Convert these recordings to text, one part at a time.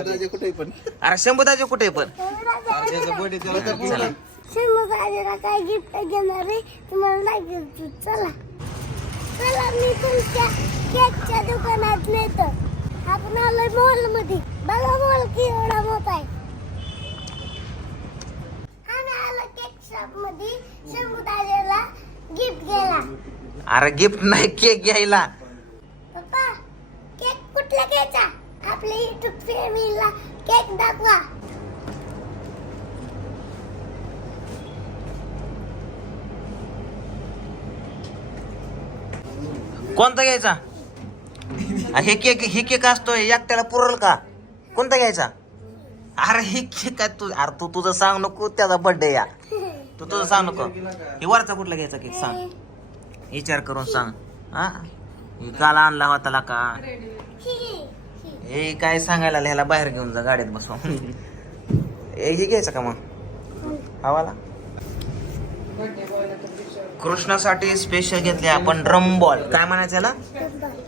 शेपटाचे कुठे पण. अरे शंभूदाचे कुठे पण. त्याचा बर्थडे त्याला तर चला शंभू दाजीला काय गिफ्ट घेणार आहे? तुम्हाला चला. चला मी तुमच्या केकच्या दुकानात नेतो. आपण आलोय मॉलमध्ये. बघा मॉल की एवढा मोठा आहे. आम्ही आलो केक शॉपमध्ये. शंभू दाजीला गिफ्ट गेला अरे गिफ्ट नाही केक घ्यायला. पप्पा केक कुठला घ्यायचा? आपल्या युट्यूब फॅमिलीला केक दाखवा. कोणता घ्यायचा? अरे हे केक हे केक असतोय एकट्याला पुरल का? कोणता घ्यायचा? अरे हे केक तू अरे तू तुझं सांग नको त्याचा बर्थडे या. तू तुझं सांग नको. हे वरचा कुठला घ्यायचा केक सांग. विचार करून सांग. हे? काल आणला होता का? हे काय सांगायला ह्याला बाहेर घेऊन जा गाडीत बसवा. हे घे घ्यायचा का मग? हवाला? कृष्णासाठी स्पेशल घेतले आपण रमबॉल काय म्हणायचं याला?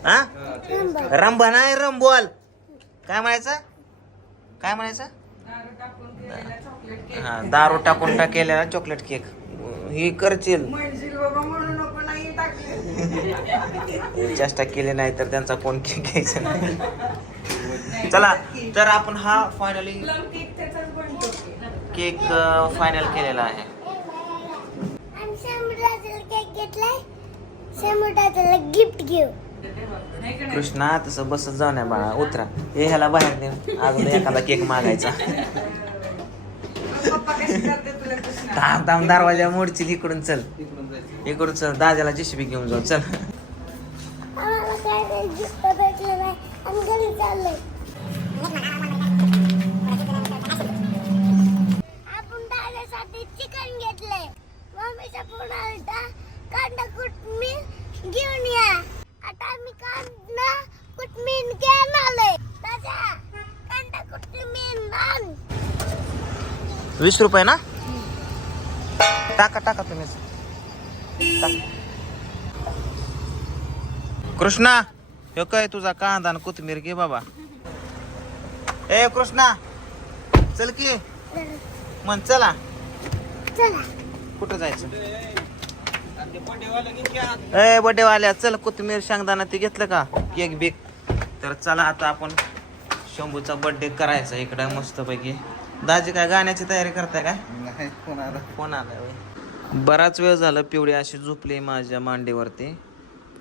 हा? रंबा नाही रंबॉल काय म्हणायचं? काय म्हणायचं? हा दारू टाकून टाकेलेला चॉकलेट केक ही करशील. चेष्टा केली नाही तर त्यांचा कोण केक घ्यायचा? नाही चला तर आपण हा फायनली केक फायनल केलेला आहे. गिफ्ट घेऊ. कृष्णा तसं बसत जाऊ नये बाळा उतरा. हे ह्याला बाहेर दे अजून एखादा केक मागायचा. थांब थांब दरवाजा मोडची इकडून चल. इकडून चल दादाला जेसीबी घेऊन जाऊ चल. मम्मीचा फोन आलता. कांदा कुटमीर घेऊन या. आता आम्ही कांदा कुटमीर घेऊन आलोय दादा कांदा कुटमीर आण. वीस रुपये ना? टाका टाका तुम्हीच टाक. कृष्णा हे काय तुझा कांदा आणि कोथिंबीर घे बाबा. ए कृष्णा चल की. मन चला. चला. कुठं जायचं? ए बर्थडे वाल्या चल कोथिंबीर शेंगदाणा ते घेतलं का? केक बिक तर चला आता आपण शंभूचा बर्थडे करायचा इकडं मस्त पैकी दाजी काय गाण्याची तयारी करताय काय? फोन आलाय होय. बराच वेळ झाला पिवळी अशी झोपली माझ्या मांडीवरती.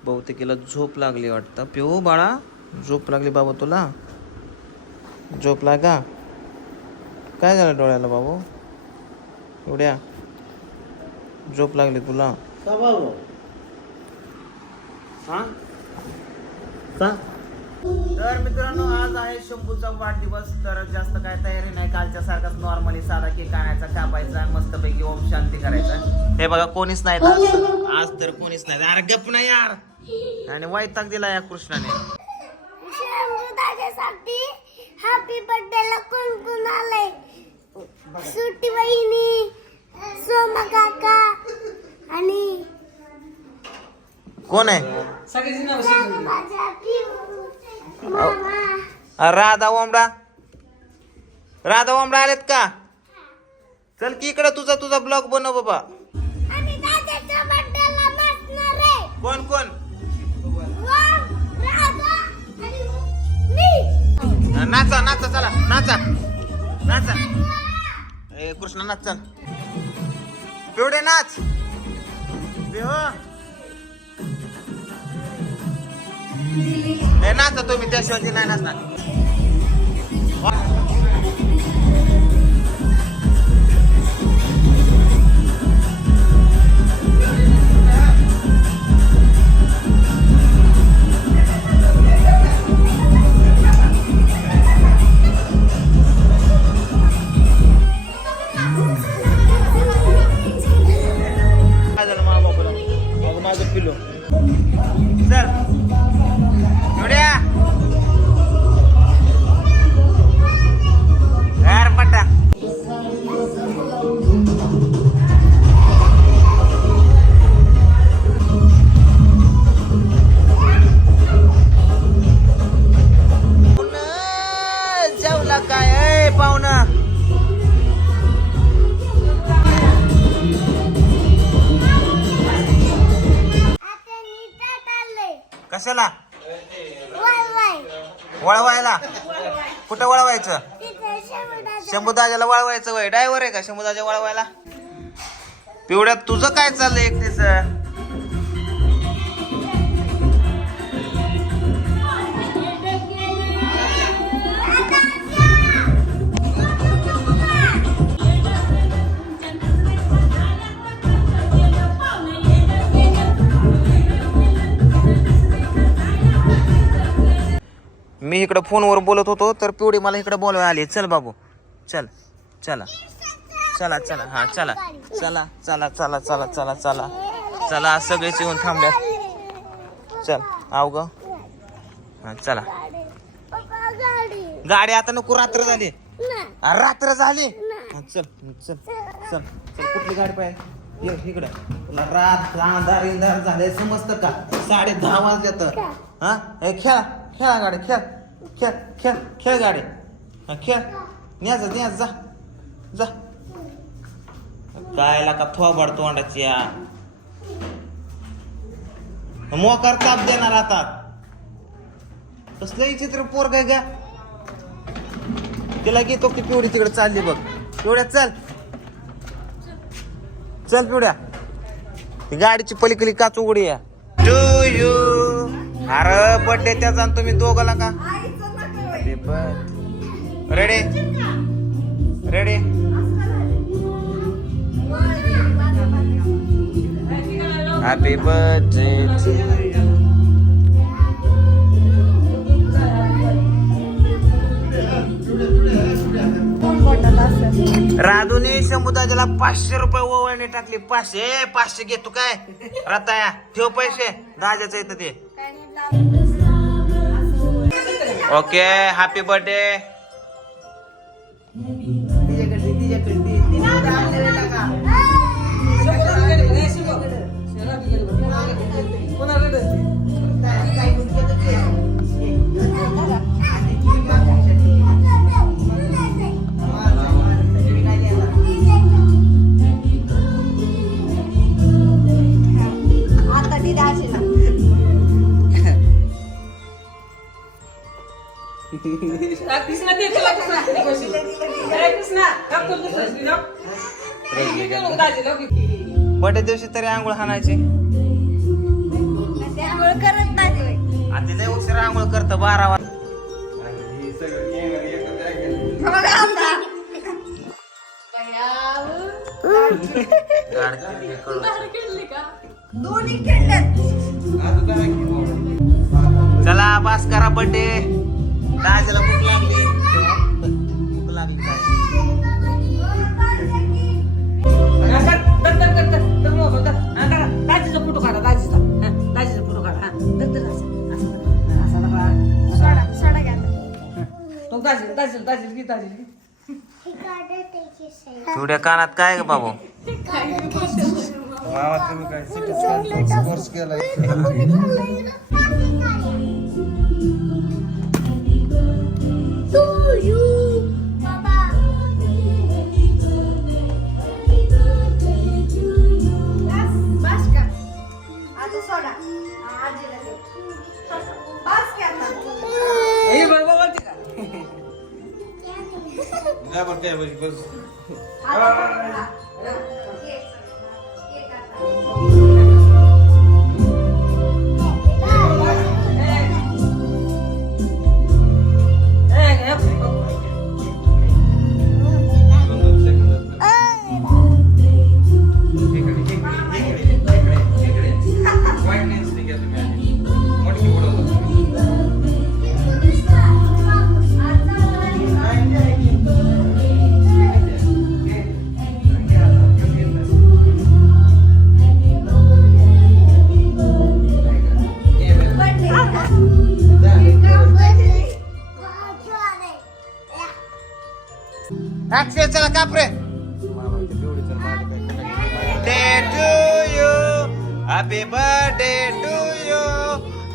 बहुतेकीला झोप लागली वाटतं. पिऊ बाळा झोप लागली बाबा तुला? झोपला का काय झालं डोळ्याला बाबू? एवढ्या? झोप लागली तुला. हा? का? तर मित्रांनो आज आहे शंभूचा वाढदिवस तर जास्त काय तयारी नाही. कालच्या सारखाच नॉर्मली साधा केक आणायचा कापायचा मस्त पैकी ओम शांती करायचा. हे बघा कोणीच नाही आज आज तर कोणीच नाही. अरे गप नाही यार. आणि वैताग दिला या कृष्णाने. हॅपी बर्थडे ला कोण कोण आलंय? सुटी वहिनी सोमा काका आणि कोण आहे? पिऊ. मामा राधा ओमडा. राधा ओमडा आलेत का? चल की इकडे तुझा तुझा ब्लॉग बनव बाबा. दादाच्या नाचणार आहे. कोण कोण? वाम, राधा आणि मी. नाचा नाचा चला नाचा. नाचा. ए कृष्ण नाच चल. बेवडे नाच. पिव हो. नाच तुम्ही त्याशिवाय ती नाही नाचणार. लागला काय? पाहुणा. कशाला? वळवायला? कुठं वळवायचं? शंभूदाजाला वळवायचं वय. ड्रायव्हर आहे का शंभूदाजा वळवायला? पिवड्यात तुझं काय चाललंय एकटीच? फोनवर बोलत होतो तर पिवडी मला इकडे बोलवायला आली. चल बाबू चल चला. चला चला हा चला. चला चला चला चला चला चला. चला सगळेच येऊन थांबल्या चल आव ग. हां चला. गाडी आता नको रात्र झाली. रात्र झाली. चल चल चल चल. कुठली गाडी पाहिजे इकडं. तुला रात अंधार इंधार झाले समजतं का? साडे दहा वाजले हा हे खेळा खेळा गाडी खेळ. खेळ खेळ खेळ गाडी हा खेळ न्यायचं न्यायचं जा जा काय का थोबाड तोंडाची या मोकार ताप देणार आता कसलंही चित्र पोर काय का तिला घेतो की पिवडी तिकडे चालली बघ पिवड्या चल चल पिवड्या ती गाडीची पलीकडे काच उघडी या टू यू अरे बर्थडे त्याचा तुम्ही दोघाला का रेडी रेडी हॅपी बर्थडे राधूने समुदायाला पाचशे रुपये ओवळणी टाकली. पाचशे पाचशे घेतो काय? रताया ठेव पैसे. दाजाचं येतं ते. Okay, happy birthday. बर्थडे दिवशी तरी आंघोळ हाणायची. त्यामुळे करत नाही ते. आधी लय उशीर आंघोळ करतं बारा वाजता चला बास करा बर्थडे दाजाला भूक लागली. भूक लागली. थोड्या तुझ्या कानात काय ग बाबू? स्पर्श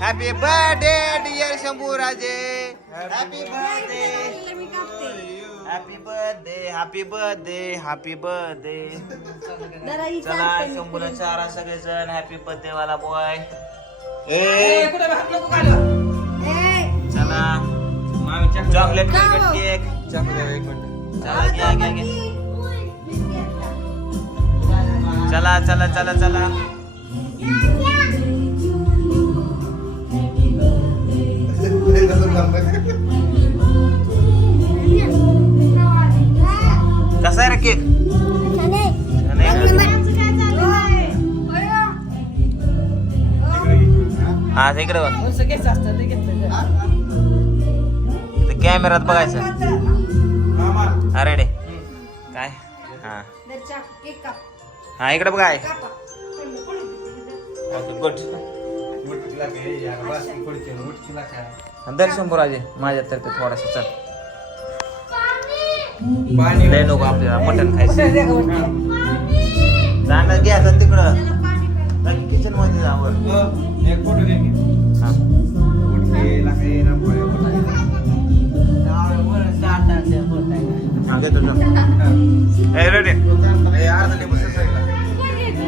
happy birthday dear Shambhu Raje happy birthday happy birthday happy birthday happy birthday चला शंभूला चारा सगळेजण. हॅपी बर्थडे वाला बॉय ए. कुठे हात नको घालवा. चला. मामी चॉकलेट केक चॉकलेट एक मिनिट चला घ्या घ्या घ्या. चला चला चला. चला कसा आहे रे केक? हा इकडे बघ. वरचं घ्यायचं असतं, ते घेतलं. इथं कॅमेरात बघायचं. हा रेडे काय? हा. हा इकडे बघा आहे. गुड दर्शन राजे माझ्यातर्फे थोडासा चल. लय नको आपल्याला मटण खायचं. कुठे द्या गं वरती? जाणं घ्यायचं तिकडं. किचनमध्ये जावं एक फोटो घे. की. हा गुडघे, लाकडे, रांगोळ्या, गुडघे. घेतो ए रेडी ए, अर्धा लिंबू ससायला.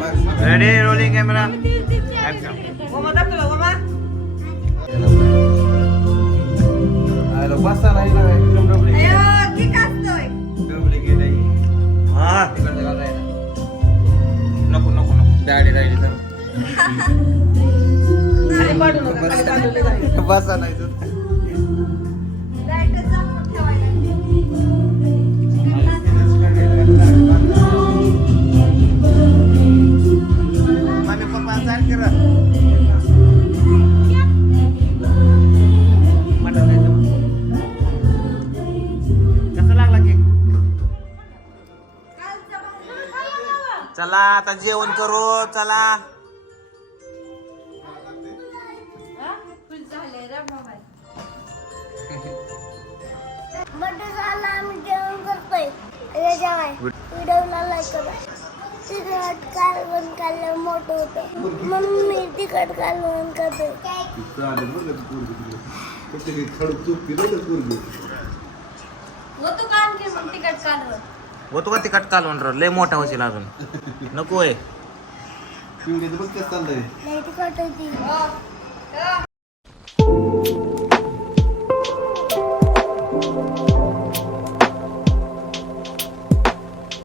बस. रेडी रोलिंग कॅमेरा दाढी राहिली तर. बसा नाही तर. मम्मी पप्पा चाल चला आता जेवण करू चला. बर्थडे झाला आम्ही जेवण करतोय. अरे जेवाय व्हिडिओला लाईक करा. तिखट कालवण खाल्लं मोठं होतं. म्हणून मी तिखट कालवण करतोय होतो का आणखी मग तिकट काढवत होतो का तिकट कालवण र लय मोठा होशील अजून. नको आहे बघ चाललंय.